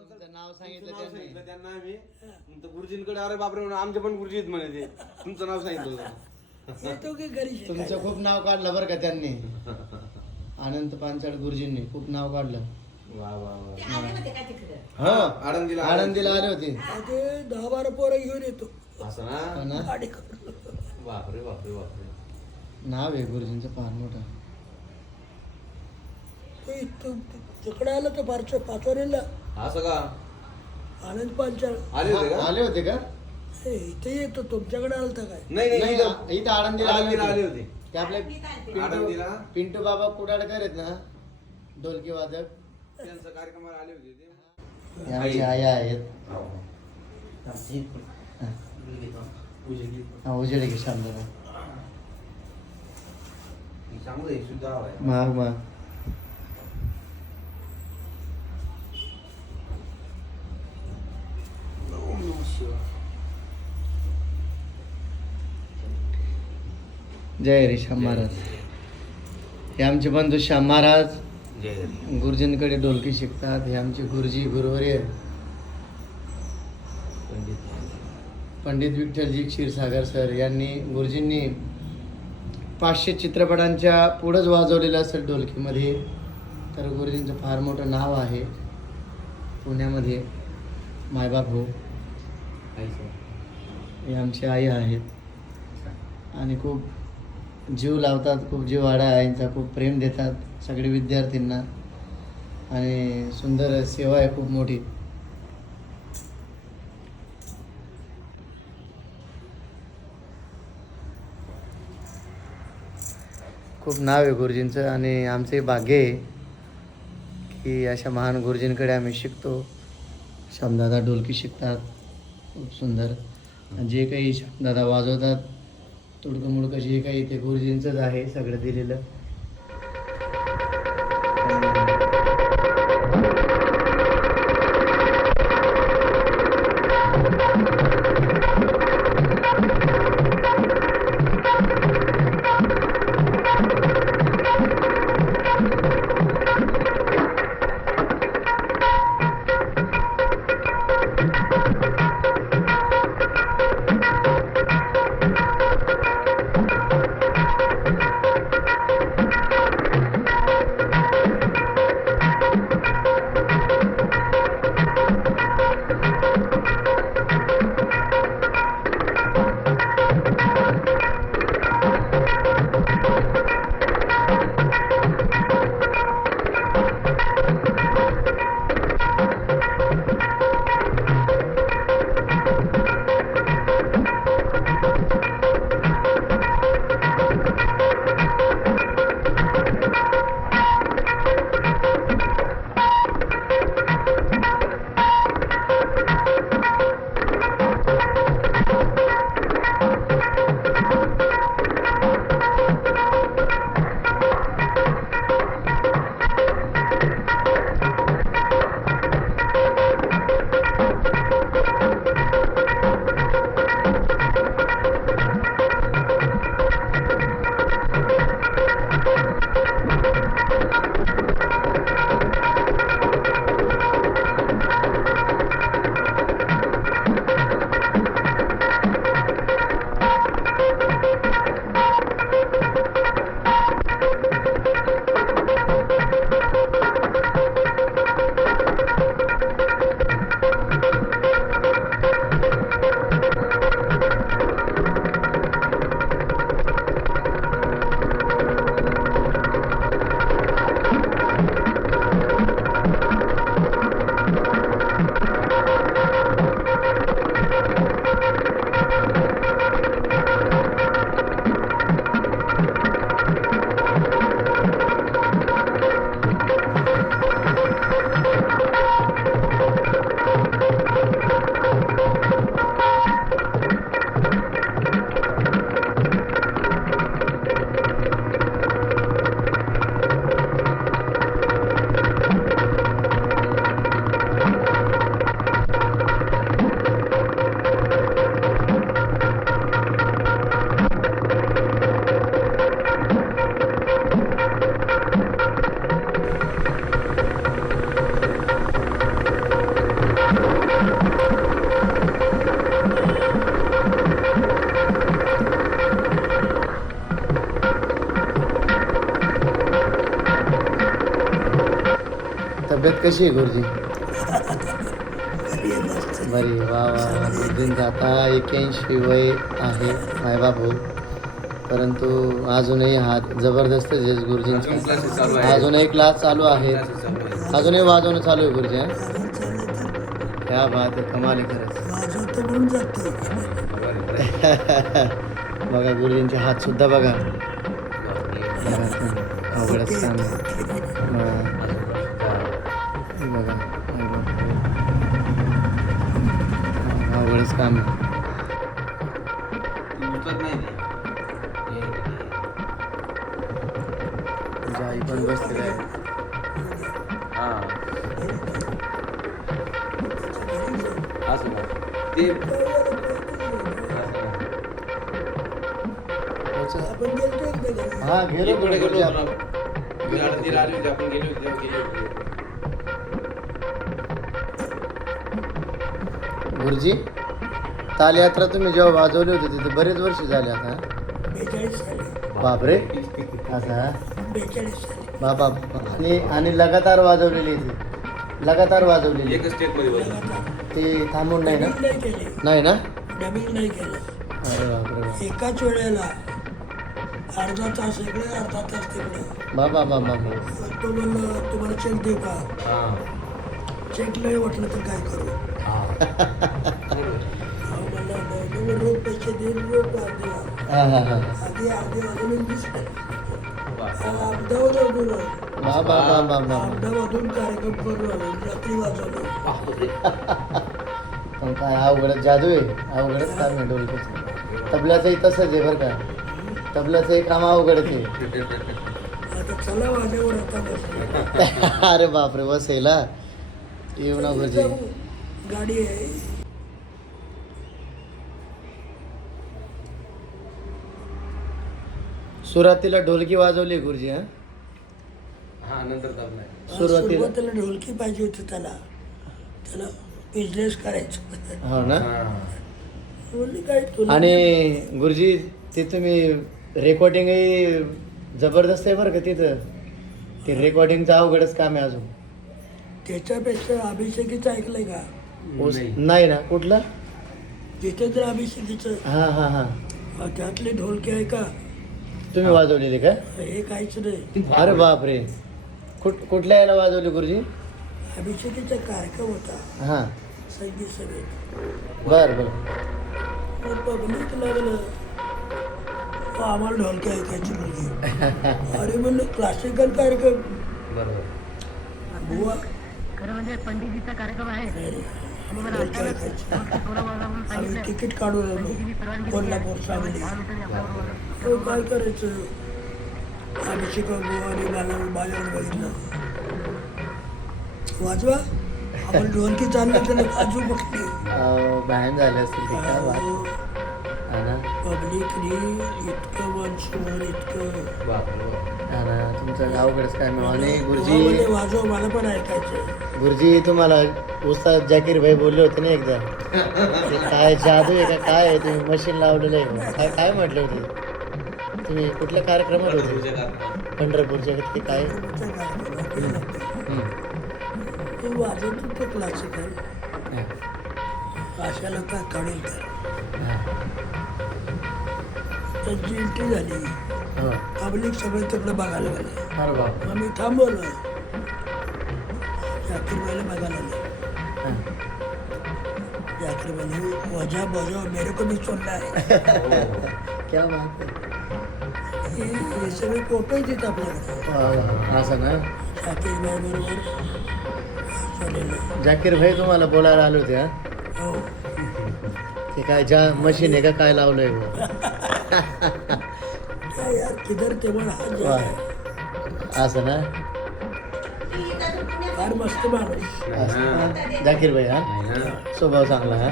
तुमचं नाव सांगितलं नाव त्यांनी. सांगितलं त्यांना आम्ही. गुरुजींकडे अरे बापरे म्हणून आमचे पण गुरुजी आहेत म्हणे ते. तुमचं नाव सांगितलं होतं. येतो की घरी शिकायला? तुमचं खूप नाव काढलं बरं का त्यांनी. अनंत पांचाळ गुरुजींनी खूप नाव काढलं. वा वा वा. ते आले होते का तिकडं? हा आळंदीला आळंदीला आले होते. ते दहा बारा पोरं घेऊन येतो. असं हो ना? ना गाडी करून. बापरे बापरे बापरे. नाव आहे गुरुजींचं फार मोठं. ते इथं- तिकडे आलं तर फारचं पाचोरीला. असं का आनंद पांचाळ आले होते हा, का आले होते का? हे इथे येतो तुमच्याकडे आलं तर काय? नाही नाही नाही इथं- इथं आळंदीला आळंदीला आले होते. ते आपले आळंदीला? पिंटू पिंटू बाबा कुडाडकर आहेत ना? ढोलकी वादक. त्यांच्या कार्यक्रमाला आले होते ते. आमची आई आहेत. हा उजेड घे चांगलं आहे. महाग महाग. जय रे श्याम महाराज. हे आमचे बंधू श्याम महाराज. हरी गुरुजींकडे ढोलकी शिकतात. हे आमचे गुरुजी गुरुवर्य. पंडित विठ्ठलजी क्षीरसागर सर यांनी गुरुजींनी पाचशे चित्रपटांच्या पुढंच वाजवलेलं असेल ढोलकीमध्ये. तर गुरुजींचं फार मोठं नाव आहे पुण्यामध्ये. मायबाप हो. हे आमची आई आहेत. आणि खूप जीव लावतात खूप जीव आडा आईंचा खूप प्रेम देतात सगळे विद्यार्थ्यांना आणि सुंदर सेवा आहे खूप मोठी. खूप नाव आहे गुरुजींचं आणि आमचे भाग्य आहे की अशा महान गुरुजींकडे आम्ही शिकतो. श्यामदादा ढोलकी शिकतात. खूप सुंदर. आणि जे काही दादा वाजवतात तुडकं मुडकं जे काही ते गुरुजींचंच आहे सगळं दिलेलं. तब्येत कशी आहे गुरुजी आहे बरी वा वा गुरुजींचं आता एक्याऐंशी वय आहे मायबाप हो परंतु अजूनही हात जबरदस्त आहे अजून गुरुजींचा. अजूनही क्लास चालू आहेत आहेत. अजूनही वाजवणं चालू आहे गुरुजी हं? क्या बात आहे कमाल आहे खरंच. बघा गुरुजींचे हात सुद्धा बघा. अवघडच काम आहे बघा. हे बघा. अवघडच काम आई पण बसलेली आहे हा. असं? ते. हा गेलो गेलो होतो आपण. आली होती आपण गेलो होतो गुरुजी. ताल यात्रा तुम्ही जेव्हा वाजवली होती तिथे बरेच वर्ष झाले आता. बेचाळीस साली बापरे. असा बेचाळीस बाबा आणि आणि लगातार वाजवलेली ती. लगातार वाजवलेली. एकच. ते थांबून नाही ना? नाही ना? डबिंग नाही केलं. अरे बापरे. बाप. एकाच वेळेला अर्धा तास इकडे अर्धा तास तिकडे. बाबा बाबा बाबा. तो म्हणलं तुम्हाला चेक देऊ का? हा. चेक नाही वाटलं तर काय करू? पण काय अवघड जादू आहे अवघडच काम आहे डोलकीचं तबल्याचंही तसंच आहे बरं का. तबल्याचंही काम अवघडच आहे अरे बापरे बसेला येऊ ना गुरुजी गाडी आहे. सुरुवातीला ढोलकी वाजवली गुरुजी हा? हा नंतर सुरुवातीला सुरुवातीला ढोलकी पाहिजे होती त्याला. त्याला बिझनेस करायचं. हो ना? हा. बोलली काय तुला आणि गुरुजी ते तुम्ही रेकॉर्डिंगही जबरदस्त आहे बरं का तिथं? ते रेकॉर्डिंगचं अवघडच काम आहे अजून. त्याच्यापेक्षा अभिषेकीचं ऐकलंय का? ऊस- नाही. ना कुठलं? तिथे जर अभिषेकीचं हा हा हा. अं, त्यातले ढोलके आहे का? तुम्ही वाजवलेली का? हे काहीच नाही. अरे बापरे. कुठ कुठल्या याला वाजवली गुरुजी? अभिषेकीचा कार्यक्रम होता. हां. संगीत सभेत. बर बर. मग पब्लिक लागलं. आम्हाला ढोलके ऐकायची मुलगी. अरे म्हणलं क्लासिकल कार्यक्रम. बरोबर. बुवा. खरं म्हणजे पंडितजीचा कार्यक्रम आहे. ऐकायचे आम्ही तिकीट काढून आलो. कोल्हापूर सांगली तो काय करायचं? अभिषेक बुवाने मला माझ्याकडे बघितलं. वाजवा. आपण ढोलकी चाललं त्याला वाजू बघली बॅन झाले ना. पब्लिकनी इतकं समोर इतकं. तुमचं अवघडच काय मिळालं आणि गुरुजी वाजव मला पण ऐकायचं गुरुजी तुम्हाला उस्ताद जाकीर भाई बोलले होते ना एकदा. ते काय जादू आहे का काय आहे? तुम्ही मशीन लावलेलं आहे. काय काय म्हटलं होते? तुम्ही कुठल्या कार्यक्रमात होते. पंढरपूरच्या का? ते काय? तुमच्या. हम्म. ते क्लासिकल हा. आशाला का काढेल तर? हा. त्यांची एंट्री झाली. हो. पब्लिक सगळे तिकडे बघायला गेले. मी थांबवलं. जाकीरबाईला बघायला आले हा. जाकीरबाई वजा बजा मेरे को भी है क्या बात हे. सगळे फोटोही देत आपल्याकडे. असं ना? जाकीरबाई बरोबर जाकीर भाई तुम्हाला बोलायला आले होते हा? ते काय ज्या मशीन आहे का काय लावलंय यार किधर तेवढ हा असं ना? फार मस्त माणूस? जाकीर भाई हा. स्वभाव चांगला हा?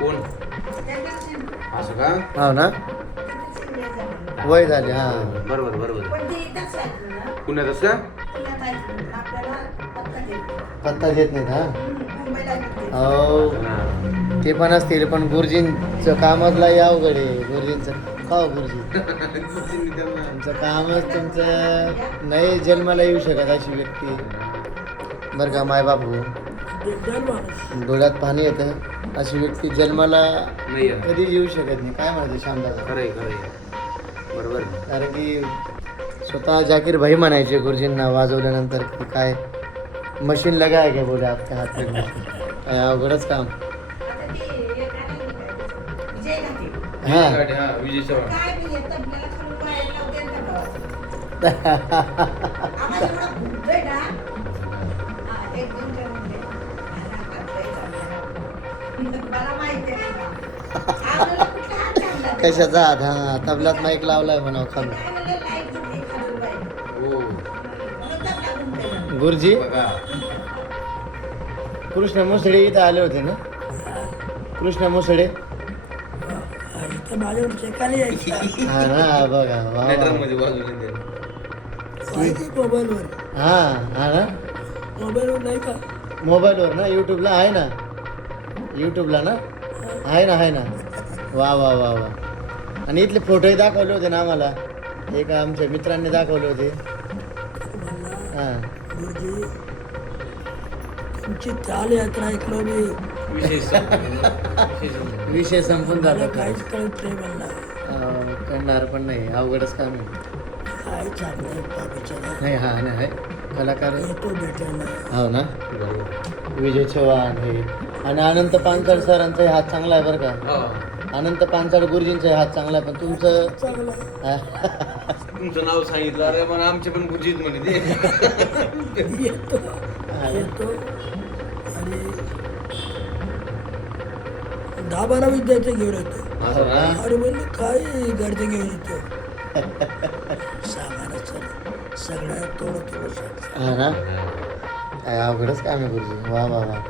कोण? असं का? हो ना? वय झाले हा. बरोबर बरोबर. पुण्यातच का? पत्ता देतो पत्ता देत नाहीत हा? हो. ते पण असतील पण गुरुजींचं कामातला अवघड आहे. गुरुजींचं का हो गुरुजी? तुमचं कामच तुमचं नाही जन्माला येऊ शकत अशी व्यक्ती. बरं का माय बापू माणूस डोळ्यात पाणी येतं अशी व्यक्ती जन्माला नाही आहे. कधी येऊ शकत नाही. काय म्हणते खरंय बरोबर. आहे. कारण की स्वतः जाकीर भाई म्हणायचे गुरुजींना वाजवल्यानंतर की काय मशीन लगा आहे का बोले आपल्या हात अवघडच काम. घाटे. हा हा, विजय चव्हाण काय बी येतं, आपल्याला खालून बाहेर लावते आणि त्या गावात. आम्हाला एवढं भुकतोय ना. हा, एक दोन जण म्हणले, "मला हातपाय चालले." मला माहिती आहे ना. आम्हाला कुठला हात चालला नाही. कशाचा हात हा तबलात माईक लावलाय म्हणावं खालून काय म्हणले, लाइट तुटली खालून बाहेर. हो म्हणून तबला घुमतोय. गुरुजी बघा कृष्ण मुसळे इथं आले होते ना कृष्ण मुसळे हा, यायचा. हा ना बघा वा. मध्ये मोबाईलवर हा हा ना. मोबाईलवर नाही का? मोबाईलवर ना यूट्यूबला आहे ना. यूट्यूबला ना? आहे ना आहे ना. वा वा वा वा. आणि इथले फोटोही दाखवले होते ना आम्हाला. एका आमच्या मित्रांनी दाखवले होते. हा. गुरुजी तुमची चाल यात्रा ऐकलो मी. विशेष विशेष विषय संपून मला झाला काहीच कळत नाही म्हणला अं, करणार पण नाही. अवघडच काम आहे. काय चांगलं नाही हा नाही आहे कलाकार आहे. येतो भेटायला हो ना? बरोबर. विजय चव्हाण हे. आणि अनंत पांचाळ सरांचाही हात चांगला आहे बरं का? हा. अनंत पांचाळ गुरुजींचाही हात चांगला आहे पण तुमचं चांगलं. तुमचं नाव सांगितलं अरे पण आमचे पण गुरुजीत म्हणे ते. येतो. येतो आणि दहा बारा विद्यार्थी घेऊन येतो. असं म्हणलं काय गर्दी घेऊन येतो. सामानाचं सगळ्या थोडं थोडं हा ना? काय अवघडच काम आहे गुरुजी. वा वा वा.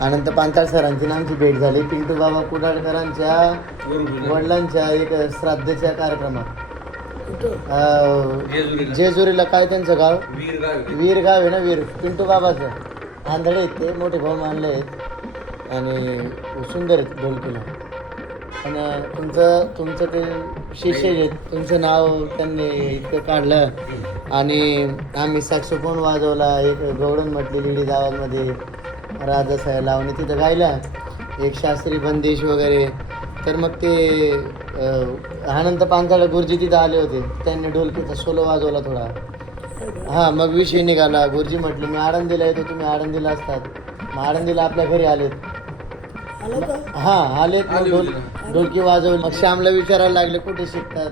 अनंत पांचाळ सरांची ना आमची भेट झाली. पिंटू बाबा कुडाळकरांच्या वडिलांच्या एक श्राद्धच्या कार्यक्रमात. कुठं? अं, जेजुरीला. जेजुरीला काय त्यांचं गाव? वीर गाव आहे. वीर गाव आहे ना वीर. पिंटू बाबाचं. आंधळे आहेत ते मोठे भाऊ मानले आहेत. आणि सुंदर आहेत ढोलकीला आणि तुमचं तुमचं ते शिष्य आहेत. तुमचं नाव त्यांनी इतकं काढलं. आणि आम्ही सॅक्सोफोन वाजवला एक गवडण म्हटली लिडी गावामध्ये राजासाहेब लावणी तिथं गायला. एक शास्त्री बंदिश वगैरे. तर मग ते आनंद अनंत पांचाळ गुरुजी तिथं आले होते. त्यांनी ढोलकीचा सोलो वाजवला थोडा. हां मग विषय निघाला. गुरुजी म्हटले मी आळंदीला येतो तुम्ही आळंदीला असतात. मग आळंदीला आपल्या घरी आलेत. हा आले ढोलकी वाजवली. मग श्यामला विचारायला लागले कुठे शिकतात?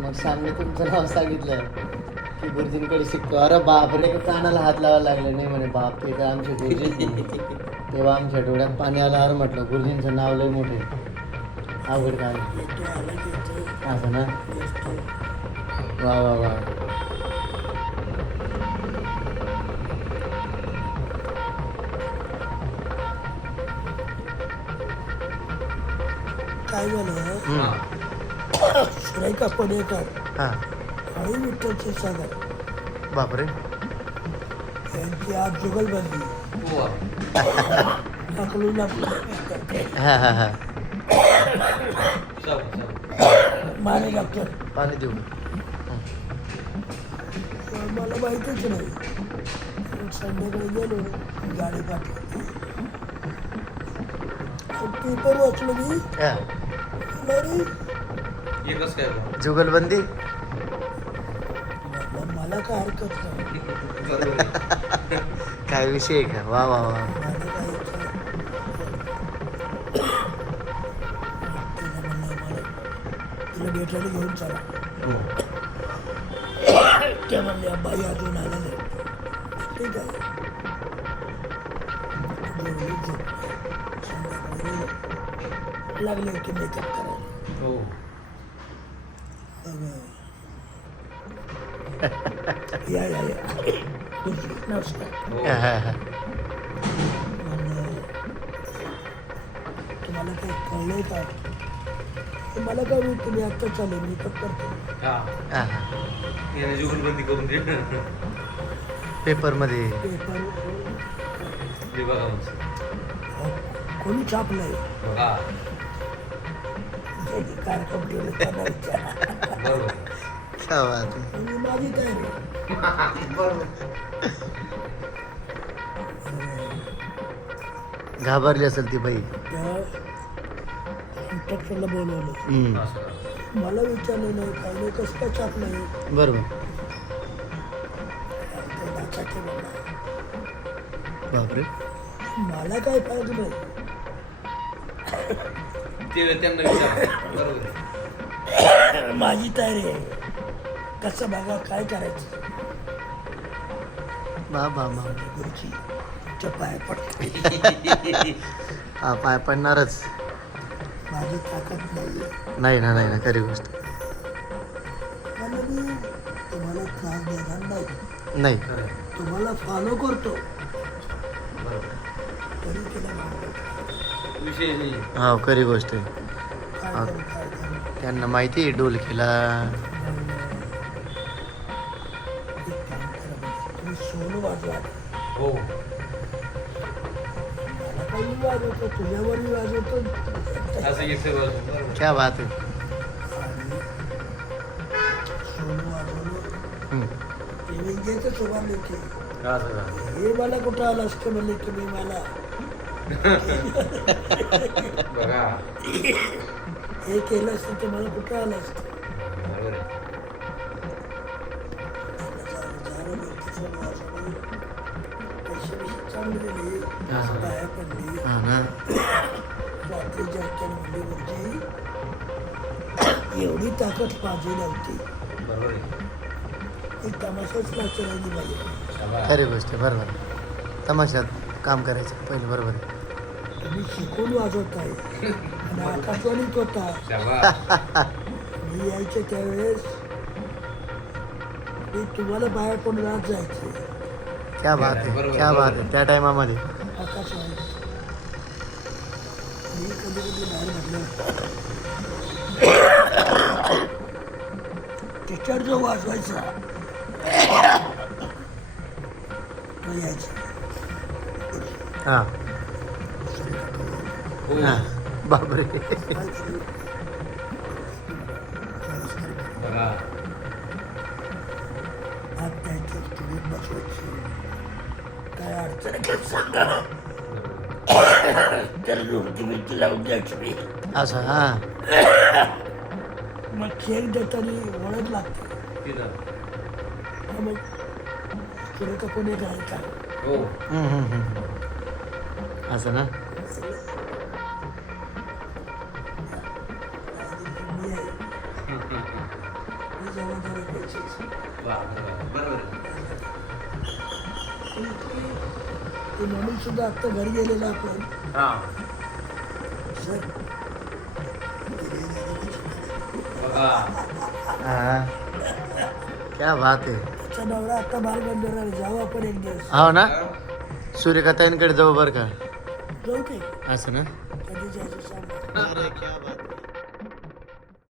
मग श्यामने तुमचं नाव सांगितलं. की गुरुजींकडे शिकतो. अरे बापरे कानाला हात लावायला लागले. नाही म्हणे बाप ते तर आमचे गुरुजी तेव्हा आमच्या डोळ्यात पाणी आलं. अरे म्हटलं गुरुजींचं नाव लय मोठे अवघड काय असं ना? वा वा वा. काय झालं? हा. सुरेखा पडेकर हा. आणि विठ्ठलचे सागर बापरे. यांची आज जुगलबंदी हो. टाकलून आपलं हा हा हा. माने डॉक्टर. पाणी देऊ. मला माहितीच नाही. संध्याकाळी गेलो गाडी पाठवली. पेपर वाचलो मी. हा. एकच काय. जुगलबंदी? मला काय हरकत नाही. काय विषय का? वा वा वा. तिला म्हणलं भेटायला घेऊन चला. त्या म्हणल्या बाई अजून आला नाही ठीक आहे. लागले की मेकअप करायला. हो. या या या. नमस्कार. हो. तुम्हाला काही कळलंय का? मला काय माहीत तुम्ही आत्ता चालेल मी तर करतो. जुगलबंदी करून दे. पेपरमध्ये. पेपर. कोणी छापलंय? जे कार्यक्रम ठेवले त्यांना विचारा बरोबर क्या बात आहे आणि माझी तयारी घाबरली असेल ती बाई. त्या बोलवलं हम्म. मला विचारलं नाही काही नाही कसं काय नाही? बरोबर. ते नाचाचे म्हणला. बापरे. मला काय पाहिजे नाही. ते त्यांना विचार. बरोबर माझी तयारी आहे. कसं बघा काय करायचं? बा बा बा गुरुजी च्या पाय पडते हा पाय पडणारच. माझी ताकद नाही नाही ना नाही ना खरी गोष्ट. मला मी तुम्हाला त्रास देणार नाही. नाही. तुम्हाला फॉलो करतो. तरी तिला विषय नाही हा खरी गोष्ट आहे हा. त्यांना माहिती आहे डोलकीला सोनं वाजवा हो मला काही वाजवतो तुझ्यावरही वाजवतो असं एक बरोबर क्या बात आहे आणि सोनं वाजवलं हम्म. ते विंजेचं सुभारले की असं झालं. हे मला कुठं आलं असतं म्हणले तुम्ही मला बघा हे केलं असतं तर मला कुठं आलं असतं बरोबर आहे. पडली रात्रीच्या एवढी ताकद माझी नव्हती बरोबर आहे. एक तमाशाच नाचवली पाहिजे. खरी गोष्ट आहे बरोबर तमाशात काम करायचं पहिले बरोबर आहे तुम्ही शिकून वाजवत आहे आणि आकाशवाणीत होता. मी यायचे त्यावेळेस मी तुम्हाला बाहेर पण रात जायचे क्या बात आहे क्या बात. आहे त्या टायमामध्ये आकाशवाणी मी कधी कधी बाहेर म्हटलं टीचर जो वाजवायचा तो यायचा हा हो. बापरे. काय अडचण लावून द्यायची असं हा. मग चेक देताना ओळख लागते. मग सुरेखा कोणी हो हम्म. असं ना? ते म्हणून सुद्धा आत्ता घरी गेलेलो आपण क्या बात आहे त्याचा नवरा आता बालगंधर्व जाऊ आपण एक दिवस. हो ना? सूर्यकाताईंकडे जाऊ बरं का? जाऊ ते असं ना?